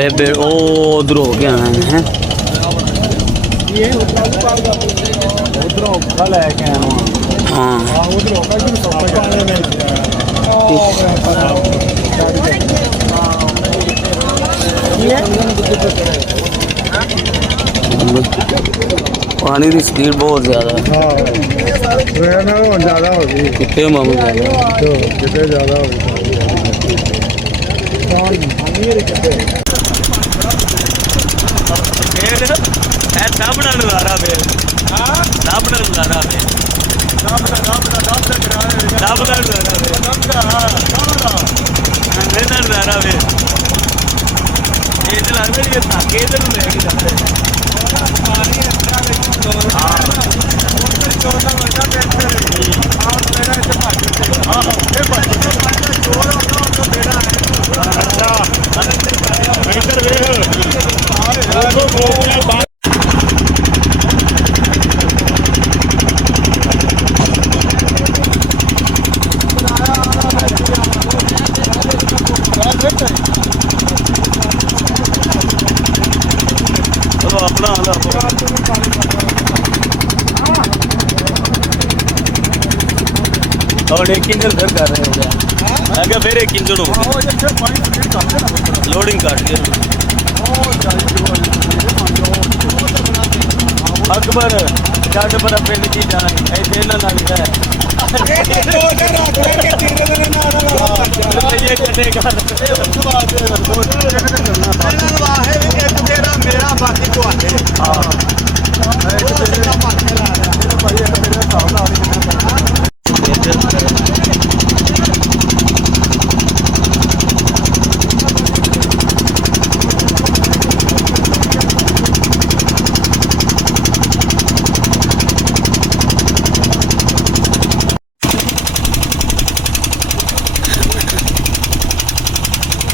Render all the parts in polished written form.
बेबे ओ उधर हो गया है हाँ पानी की स्पीड बहुत ज्यादा है कितने मामू कितने ज्यादा हो साबना नजारा वे साबना नजारा वे साबना नजारा वे ये चला मेरी ये ताके इधर लेके जाते अपना और एक इंजन फिर कर रहे हो गया आगे फिर एक इंजन हो गया लोडिंग काट दिया अकबर जट पर पिंड की जान ऐसे ना लगता है मेरा बाकी को आते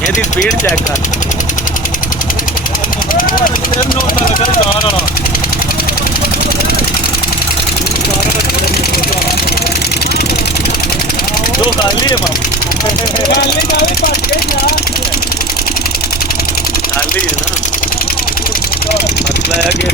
ਇਹਦੀ ਸਪੀਡ ਚੈੱਕ ਕਰ ਦੋ ਖਾਲੀ ਹੈ ਮਾਮ ਖਾਲੀ ਹੈ ਨਾ ਮਸਲਾ ਹੈ ਕਿ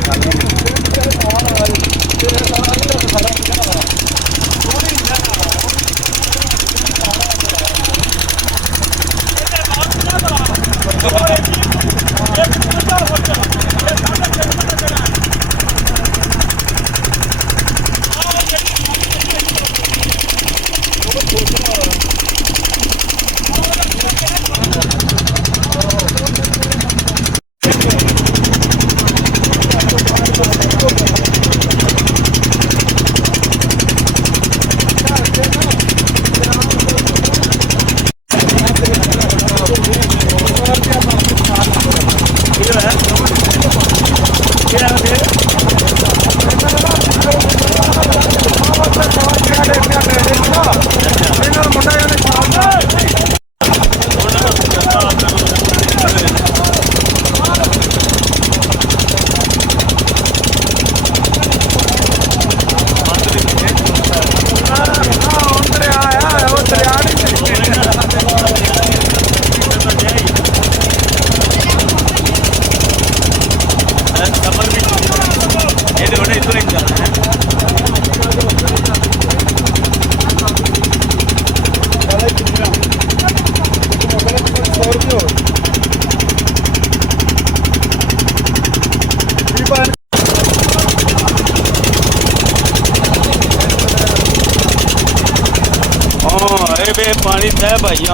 पानी तय भाई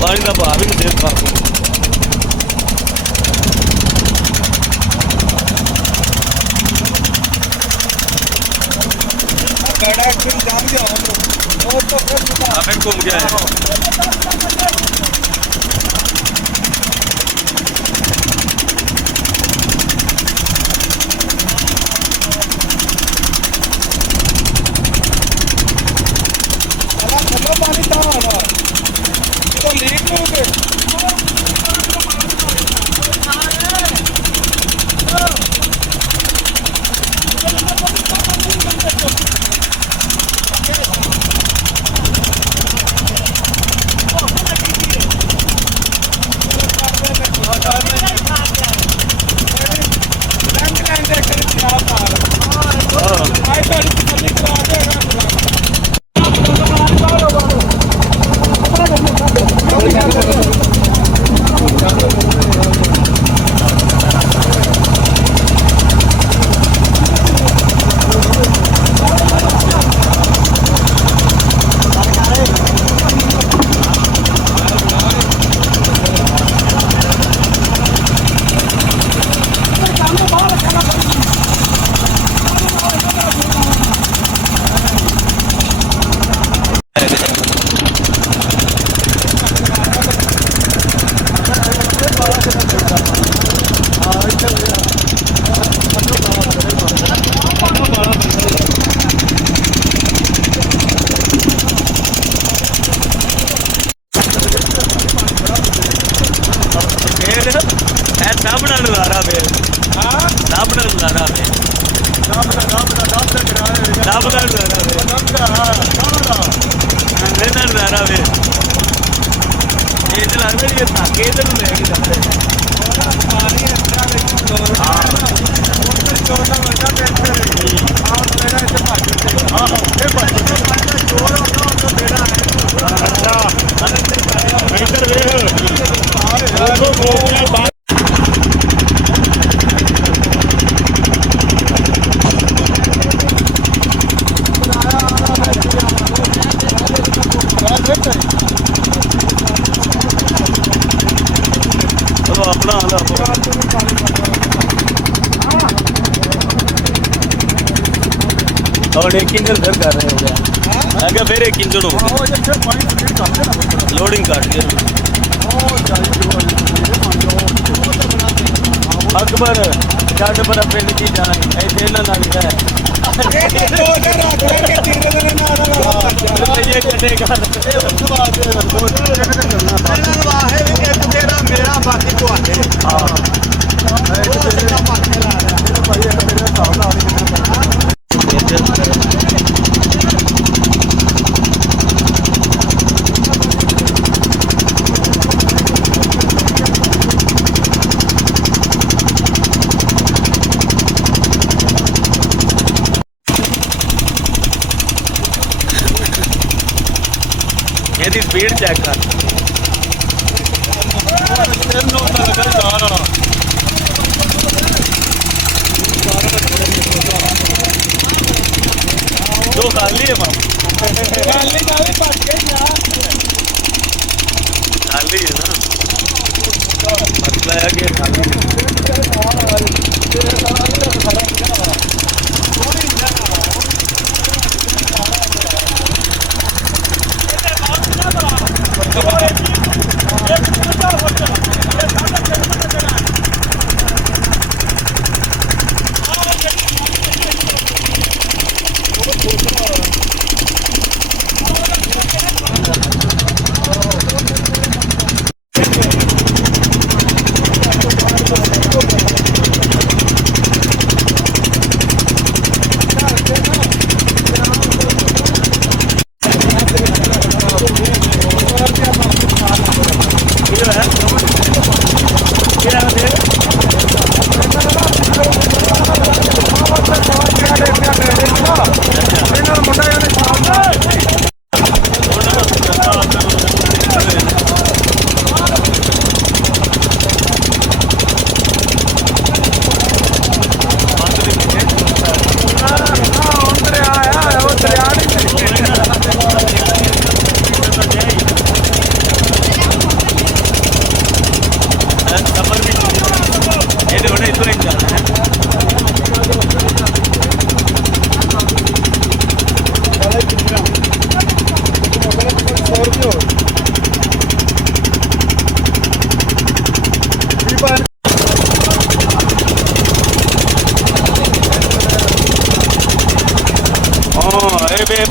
पानी का भाव भी नहीं देखा घूम गया है पानी कहाँ आ रहा है तो लीक हो गए ਸਾਹਮਣਾ ਨਜ਼ਾਰਾ ਵੇ ਸਾਹਮਣਾ ਨਜ਼ਾਰਾ ਵੇ ਸਾਹਮਣਾ ਨਜ਼ਾਰਾ ਵੇ ਇਹਦਾ ਨਜ਼ਾਰਾ ਵੇ ਇਹ ਤਾਂ ਲੱਗਦਾ ਜੀ ਧਾਕੇ ਇਧਰ ਨੂੰ ਲੈ ਕੇ ਜਾਂਦੇ ਆਪਣਾ ਹਾਲ और एक इंजन फिर कर रहे हो गया अगर फिर एक इंजन हो गया लोडिंग काट दिया अकबर छड़ पर पिंड की जान ऐसे ना लगता है ये कटेगा मेरा बाकी तो ਇਹਦੀ ਸਪੀਡ ਚੈੱਕ ਕਰ ਦੋ ਖਾਲੀ ਹੈ ਬਾਬੂ ਖਾਲੀ ਨਾ ਵੀ ਭੱਜ ਕੇ ਜਾ ਖਾਲੀ ਹੈ ਨਾ ਮਸਲਾ ਹੈ ਕਿ ਖਾਲੀ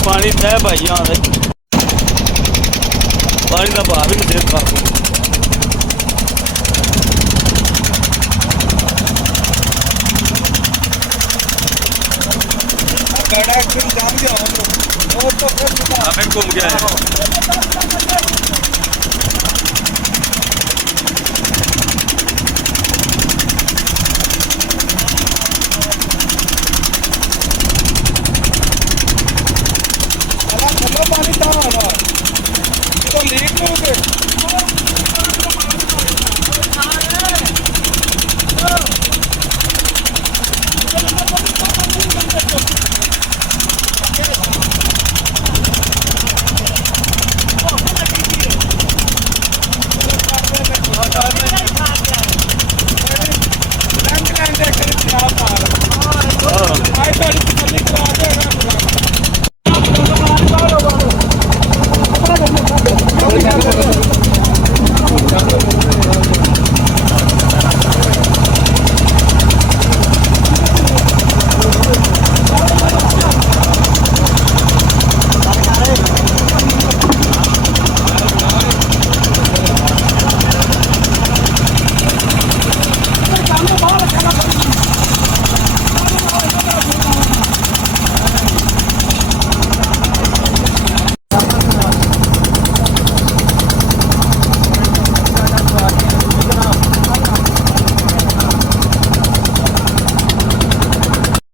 पानी तय भाई पानी का भाव भी नहीं देख पा घूम गया है पानी कहाँ आ रहा है तो लीक हो गए ਕਿੰਨੇ ਕੁ